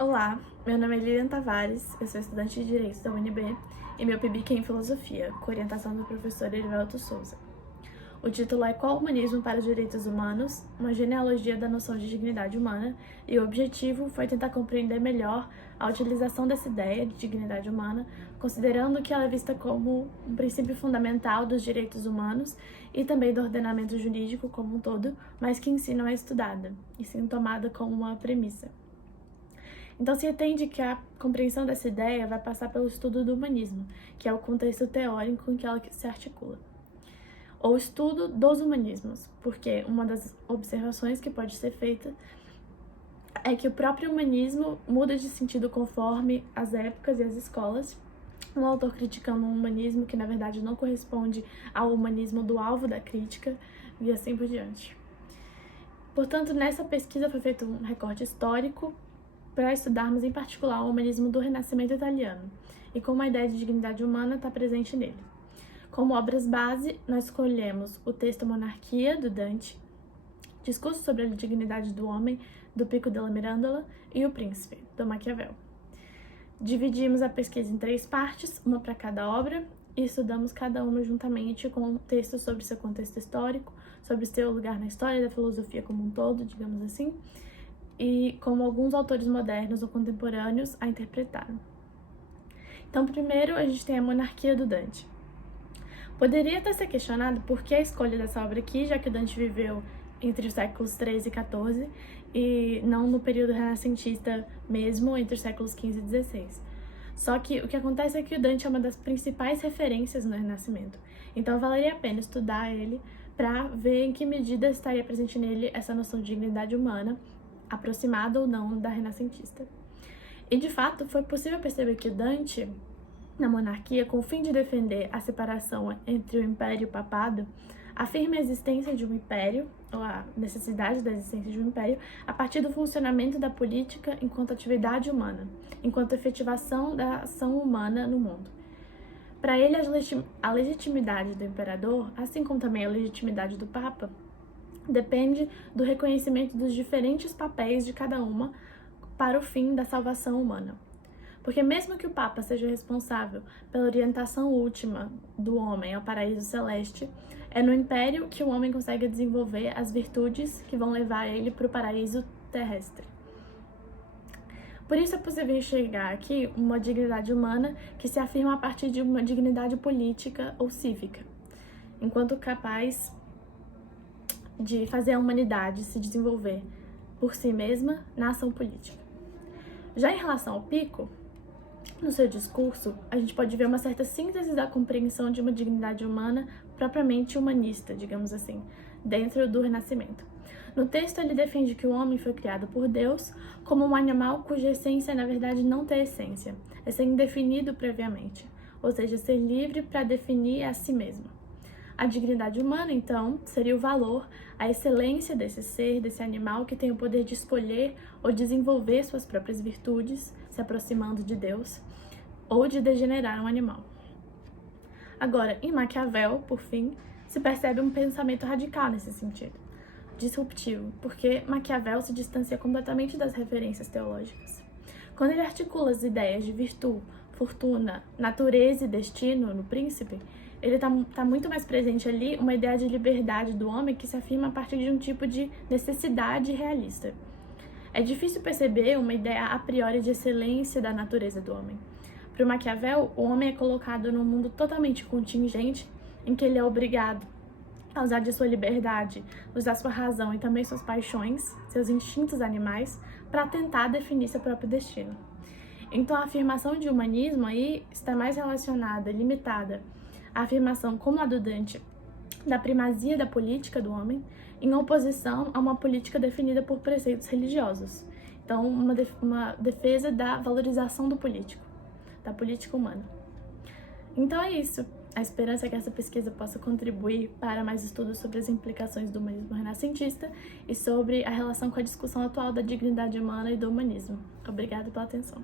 Olá, meu nome é Lilian Tavares, eu sou estudante de Direito da UNB e meu PIBIC é em Filosofia, com orientação do professor Erivelto Souza. O título é Qual o Humanismo para os Direitos Humanos? Uma genealogia da noção de dignidade humana, e o objetivo foi tentar compreender melhor a utilização dessa ideia de dignidade humana, considerando que ela é vista como um princípio fundamental dos direitos humanos e também do ordenamento jurídico como um todo, mas que em si não é estudada, e sim tomada como uma premissa. Então, se entende que a compreensão dessa ideia vai passar pelo estudo do humanismo, que é o contexto teórico em que ela se articula. Ou estudo dos humanismos, porque uma das observações que pode ser feita é que o próprio humanismo muda de sentido conforme as épocas e as escolas. Um autor criticando um humanismo que, na verdade, não corresponde ao humanismo do alvo da crítica, e assim por diante. Portanto, nessa pesquisa foi feito um recorte histórico para estudarmos em particular o humanismo do Renascimento italiano e como a ideia de dignidade humana está presente nele. Como obras base, nós escolhemos o texto Monarquia, do Dante, Discurso sobre a Dignidade do Homem, do Pico della Mirandola, e O Príncipe, do Maquiavel. Dividimos a pesquisa em 3 partes, uma para cada obra, e estudamos cada uma juntamente com um texto sobre seu contexto histórico, sobre seu lugar na história da filosofia como um todo, digamos assim, e como alguns autores modernos ou contemporâneos a interpretaram. Então, primeiro, a gente tem a Monarquia do Dante. Poderia até ser questionado por que a escolha dessa obra aqui, já que o Dante viveu entre os séculos 13 e 14 e não no período renascentista mesmo, entre os séculos 15 e 16. Só que o que acontece é que o Dante é uma das principais referências no Renascimento, então valeria a pena estudar ele para ver em que medida estaria presente nele essa noção de dignidade humana, aproximada ou não da renascentista. E de fato foi possível perceber que Dante, na Monarquia, com o fim de defender a separação entre o Império e o Papado, afirma a existência de um império, ou a necessidade da existência de um império, a partir do funcionamento da política enquanto atividade humana, enquanto efetivação da ação humana no mundo. Para ele, a legitimidade do imperador, assim como também a legitimidade do Papa, depende do reconhecimento dos diferentes papéis de cada uma para o fim da salvação humana. Porque mesmo que o Papa seja responsável pela orientação última do homem ao paraíso celeste, é no império que o homem consegue desenvolver as virtudes que vão levar ele para o paraíso terrestre. Por isso é possível enxergar aqui uma dignidade humana que se afirma a partir de uma dignidade política ou cívica, enquanto capaz de fazer a humanidade se desenvolver por si mesma na ação política. Já em relação ao Pico, no seu discurso, a gente pode ver uma certa síntese da compreensão de uma dignidade humana propriamente humanista, digamos assim, dentro do Renascimento. No texto, ele defende que o homem foi criado por Deus como um animal cuja essência, na verdade, não tem essência, é ser indefinido previamente, ou seja, ser livre para definir a si mesmo. A dignidade humana, então, seria o valor, a excelência desse ser, desse animal que tem o poder de escolher ou desenvolver suas próprias virtudes, se aproximando de Deus, ou de degenerar um animal. Agora, em Maquiavel, por fim, se percebe um pensamento radical nesse sentido, disruptivo, porque Maquiavel se distancia completamente das referências teológicas. Quando ele articula as ideias de virtude, fortuna, natureza e destino no Príncipe, ele tá muito mais presente ali uma ideia de liberdade do homem que se afirma a partir de um tipo de necessidade realista. É difícil perceber uma ideia a priori de excelência da natureza do homem. Para o Maquiavel, o homem é colocado num mundo totalmente contingente, em que ele é obrigado a usar de sua liberdade, usar sua razão e também suas paixões, seus instintos animais, para tentar definir seu próprio destino. Então a afirmação de humanismo aí está mais relacionada, limitada, à afirmação como a do Dante da primazia da política do homem, em oposição a uma política definida por preceitos religiosos. Então, uma defesa da valorização do político, da política humana. Então é isso. A esperança é que essa pesquisa possa contribuir para mais estudos sobre as implicações do humanismo renascentista e sobre a relação com a discussão atual da dignidade humana e do humanismo. Obrigada pela atenção.